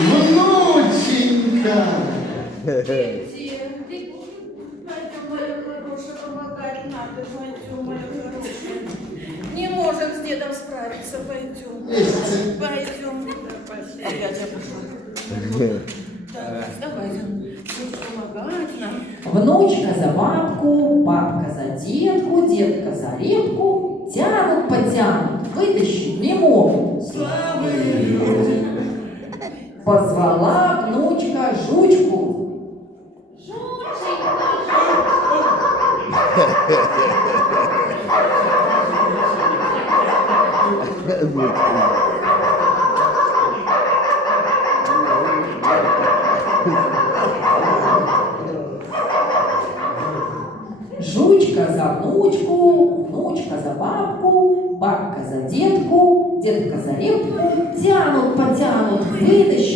Внученька! Дети, пойдем, моя хорошая, помогать надо, пойдем, моя хорошая. Не можем с дедом справиться, пойдем. Пойдем. Я тебя прошу. Давай, помогать нам. Внучка за бабку, бабка за детку, детка за репку. Тянут, потянут, вытащить не могут. Слабые люди! Позвала внучка жучку. Жучка за внучку, внучка за бабку, бабка за детку, детка за репку. Тянут, потянут, вытащить